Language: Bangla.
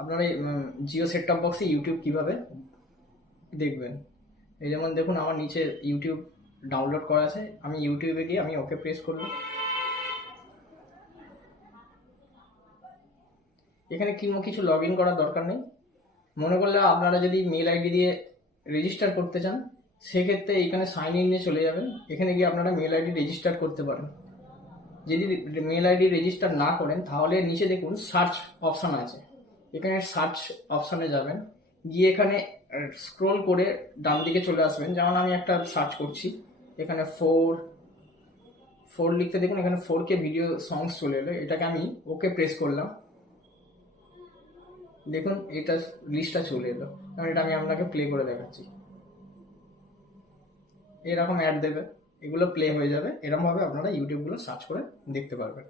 আপনারা জিও সেট টপ বক্সে ইউটিউব কিভাবে দেখবেন। এই যেমন দেখুন আমার নিচে ইউটিউব ডাউনলোড করা আছে, আমি ইউটিউবে গিয়ে আমি ওকে প্রেস করব। এখানে কিছু লগ ইন করার দরকার নেই। মনে করলে আপনারা যদি মেল আইডি দিয়ে রেজিস্টার করতে চান, সেক্ষেত্রে এখানে সাইন ইনে চলে যাবেন। এখানে গিয়ে আপনারা মেল আইডি রেজিস্টার করতে পারেন। যদি মেল আইডি রেজিস্টার না করেন তাহলে নিচে দেখুন সার্চ অপশান আছে, এখানে সার্চ অপশানে যাবেন, গিয়ে এখানে স্ক্রোল করে ডান দিকে চলে আসবেন। যেমন আমি একটা সার্চ করছি, এখানে ফোর ফোর লিখতে দেখুন এখানে 4K ভিডিও সংস চলে এলো, এটাকে আমি ওকে প্রেস করলাম। দেখুন এটা লিস্টটা চলে এলো, কারণ এটা আমি আপনাকে প্লে করে দেখাচ্ছি। এরকম অ্যাড দেবে, এগুলো প্লে হয়ে যাবে। এরকমভাবে আপনারা ইউটিউবগুলো সার্চ করে দেখতে পারবেন।